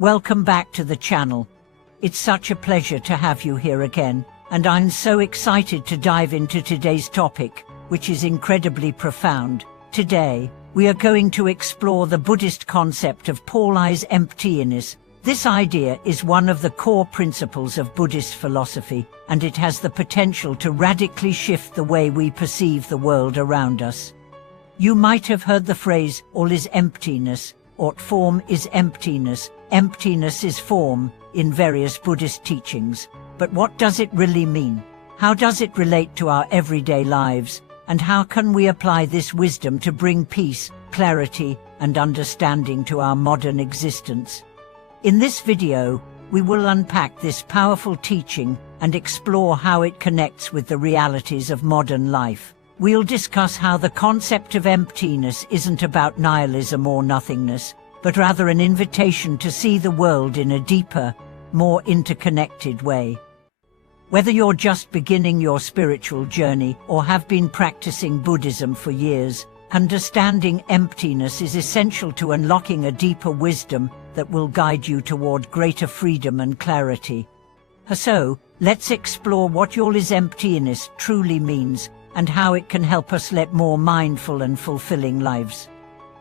Welcome back to the channel. It's such a pleasure to have you here again, and I'm so excited to dive into today's topic, which is incredibly profound. Today, we are going to explore the Buddhist concept of Paul's emptiness. This idea is one of the core principles of Buddhist philosophy, and it has the potential to radically shift the way we perceive the world around us. You might have heard the phrase, all is emptiness, or form is emptiness. Emptiness is form, in various Buddhist teachings. But what does it really mean? How does it relate to our everyday lives? And how can we apply this wisdom to bring peace, clarity, and understanding to our modern existence? In this video, we will unpack this powerful teaching and explore how it connects with the realities of modern life. We'll discuss how the concept of emptiness isn't about nihilism or nothingness, but rather an invitation to see the world in a deeper, more interconnected way. Whether you're just beginning your spiritual journey or have been practicing Buddhism for years, understanding emptiness is essential to unlocking a deeper wisdom that will guide you toward greater freedom and clarity. So, let's explore what all is emptiness truly means and how it can help us lead more mindful and fulfilling lives.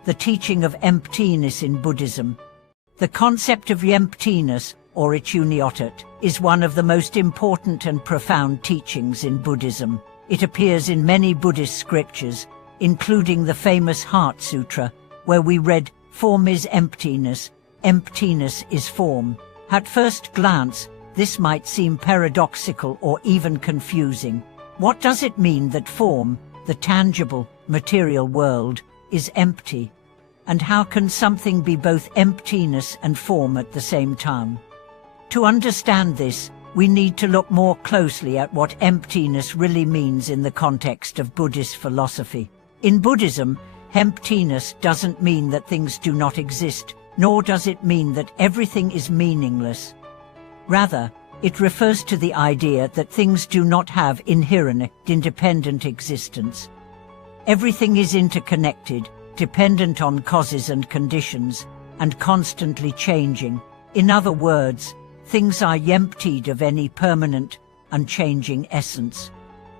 The teaching of emptiness in Buddhism. The concept of emptiness, or Ichunyotat, is one of the most important and profound teachings in Buddhism. It appears in many Buddhist scriptures, including the famous Heart Sutra, where we read, "Form is emptiness, emptiness is form." At first glance, this might seem paradoxical or even confusing. What does it mean that form, the tangible, material world, is empty? And how can something be both emptiness and form at the same time? To understand this, we need to look more closely at what emptiness really means in the context of Buddhist philosophy. In Buddhism, emptiness doesn't mean that things do not exist, nor does it mean that everything is meaningless. Rather, it refers to the idea that things do not have inherent, independent existence. Everything is interconnected, dependent on causes and conditions, and constantly changing. In other words, things are emptied of any permanent, unchanging essence.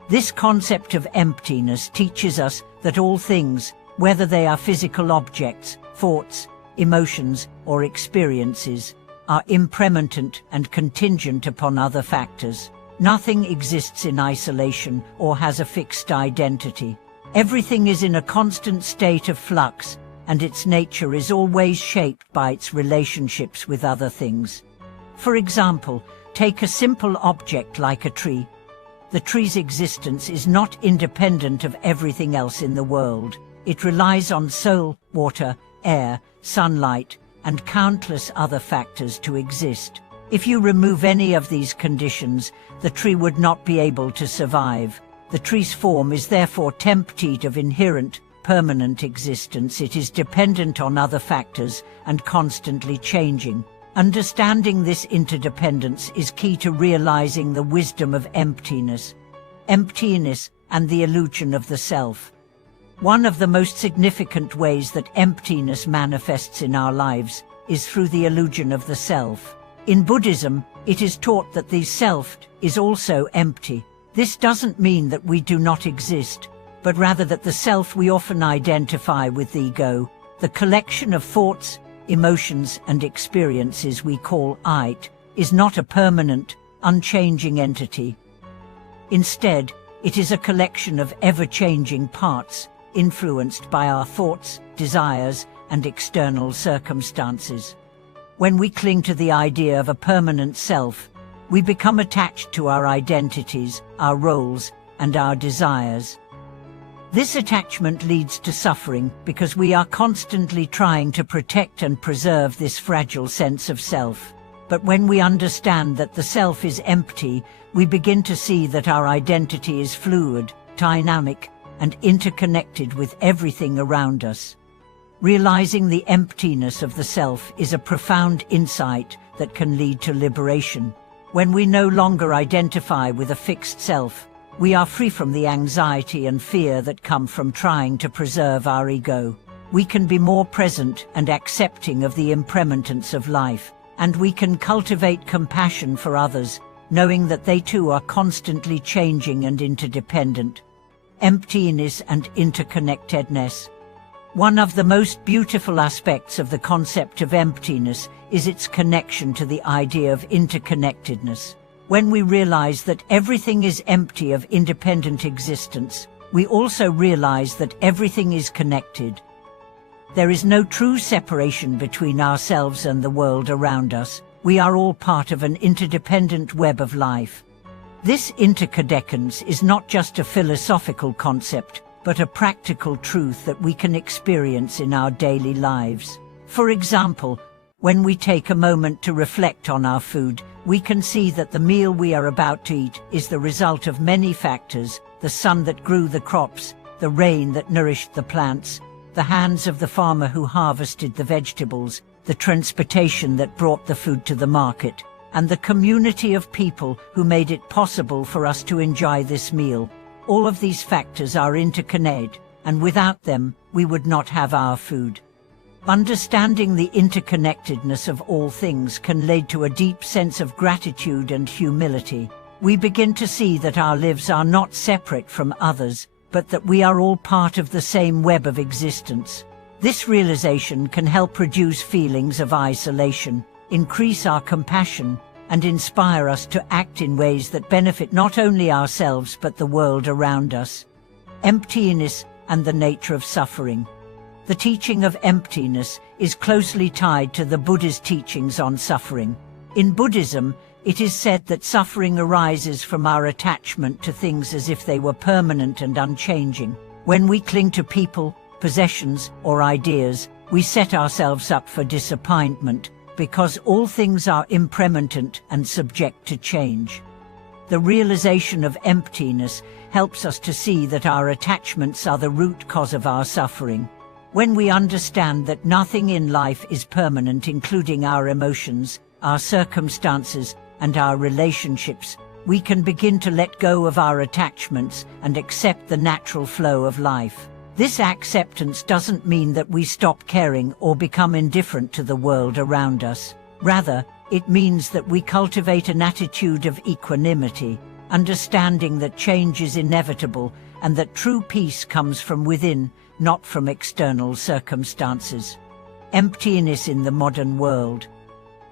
This concept of emptiness teaches us that all things, whether they are physical objects, thoughts, emotions, or experiences, are impermanent and contingent upon other factors. Nothing exists in isolation or has a fixed identity. Everything is in a constant state of flux, and its nature is always shaped by its relationships with other things. For example, take a simple object like a tree. The tree's existence is not independent of everything else in the world. It relies on soil, water, air, sunlight, and countless other factors to exist. If you remove any of these conditions, the tree would not be able to survive. The tree's form is therefore emptied of inherent, permanent existence. It is dependent on other factors and constantly changing. Understanding this interdependence is key to realizing the wisdom of emptiness. Emptiness and the illusion of the self. One of the most significant ways that emptiness manifests in our lives is through the illusion of the self. In Buddhism, it is taught that the self is also empty. This doesn't mean that we do not exist, but rather that the self we often identify with the ego, the collection of thoughts, emotions, and experiences we call I, is not a permanent, unchanging entity. Instead, it is a collection of ever-changing parts, influenced by our thoughts, desires, and external circumstances. When we cling to the idea of a permanent self, we become attached to our identities, our roles, and our desires. This attachment leads to suffering because we are constantly trying to protect and preserve this fragile sense of self. But when we understand that the self is empty, we begin to see that our identity is fluid, dynamic, and interconnected with everything around us. Realizing the emptiness of the self is a profound insight that can lead to liberation. When we no longer identify with a fixed self, we are free from the anxiety and fear that come from trying to preserve our ego. We can be more present and accepting of the impermanence of life, and we can cultivate compassion for others, knowing that they too are constantly changing and interdependent. Emptiness and interconnectedness. One of the most beautiful aspects of the concept of emptiness is its connection to the idea of interconnectedness. When we realize that everything is empty of independent existence, we also realize that everything is connected. There is no true separation between ourselves and the world around us. We are all part of an interdependent web of life. This interdependence is not just a philosophical concept, but a practical truth that we can experience in our daily lives. For example, when we take a moment to reflect on our food, we can see that the meal we are about to eat is the result of many factors: the sun that grew the crops, the rain that nourished the plants, the hands of the farmer who harvested the vegetables, the transportation that brought the food to the market, and the community of people who made it possible for us to enjoy this meal. All of these factors are interconnected, and without them, we would not have our food. Understanding the interconnectedness of all things can lead to a deep sense of gratitude and humility. We begin to see that our lives are not separate from others, but that we are all part of the same web of existence. This realization can help reduce feelings of isolation, increase our compassion, and inspire us to act in ways that benefit not only ourselves but the world around us. Emptiness and the nature of suffering. The teaching of emptiness is closely tied to the Buddha's teachings on suffering. In Buddhism, it is said that suffering arises from our attachment to things as if they were permanent and unchanging. When we cling to people, possessions, or ideas, we set ourselves up for disappointment, because all things are impermanent and subject to change. The realization of emptiness helps us to see that our attachments are the root cause of our suffering. When we understand that nothing in life is permanent, including our emotions, our circumstances, and our relationships, we can begin to let go of our attachments and accept the natural flow of life. This acceptance doesn't mean that we stop caring or become indifferent to the world around us. Rather, it means that we cultivate an attitude of equanimity, understanding that change is inevitable and that true peace comes from within, not from external circumstances. Emptiness in the modern world.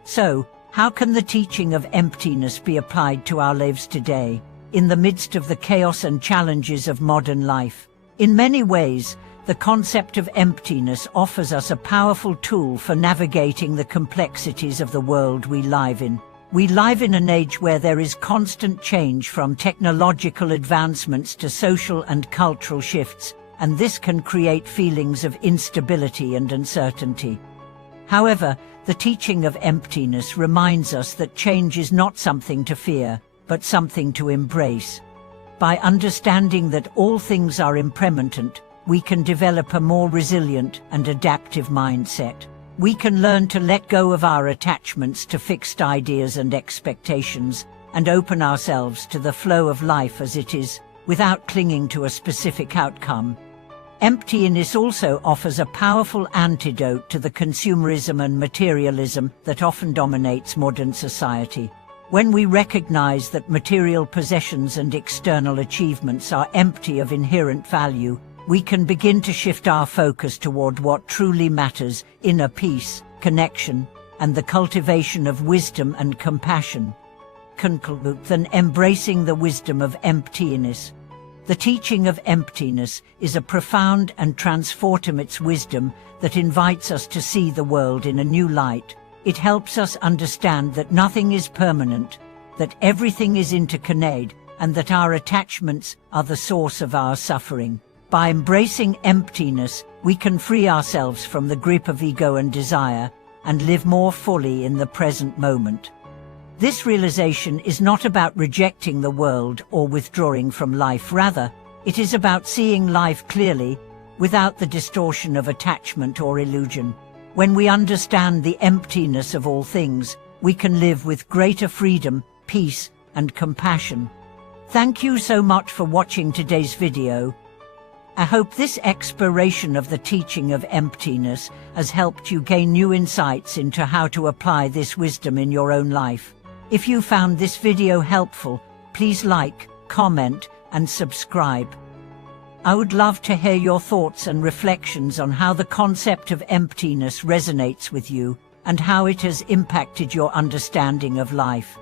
So, how can the teaching of emptiness be applied to our lives today, in the midst of the chaos and challenges of modern life? In many ways, the concept of emptiness offers us a powerful tool for navigating the complexities of the world we live in. We live in an age where there is constant change, from technological advancements to social and cultural shifts, and this can create feelings of instability and uncertainty. However, the teaching of emptiness reminds us that change is not something to fear, but something to embrace. By understanding that all things are impermanent, we can develop a more resilient and adaptive mindset. We can learn to let go of our attachments to fixed ideas and expectations, and open ourselves to the flow of life as it is, without clinging to a specific outcome. Emptiness also offers a powerful antidote to the consumerism and materialism that often dominates modern society. When we recognize that material possessions and external achievements are empty of inherent value, we can begin to shift our focus toward what truly matters: inner peace, connection, and the cultivation of wisdom and compassion. Then embracing the wisdom of emptiness. The teaching of emptiness is a profound and transformative wisdom that invites us to see the world in a new light. It helps us understand that nothing is permanent, that everything is interconnected, and that our attachments are the source of our suffering. By embracing emptiness, we can free ourselves from the grip of ego and desire, and live more fully in the present moment. This realization is not about rejecting the world or withdrawing from life. Rather, it is about seeing life clearly, without the distortion of attachment or illusion. When we understand the emptiness of all things, we can live with greater freedom, peace, and compassion. Thank you so much for watching today's video. I hope this exploration of the teaching of emptiness has helped you gain new insights into how to apply this wisdom in your own life. If you found this video helpful, please like, comment, and subscribe. I would love to hear your thoughts and reflections on how the concept of emptiness resonates with you and how it has impacted your understanding of life.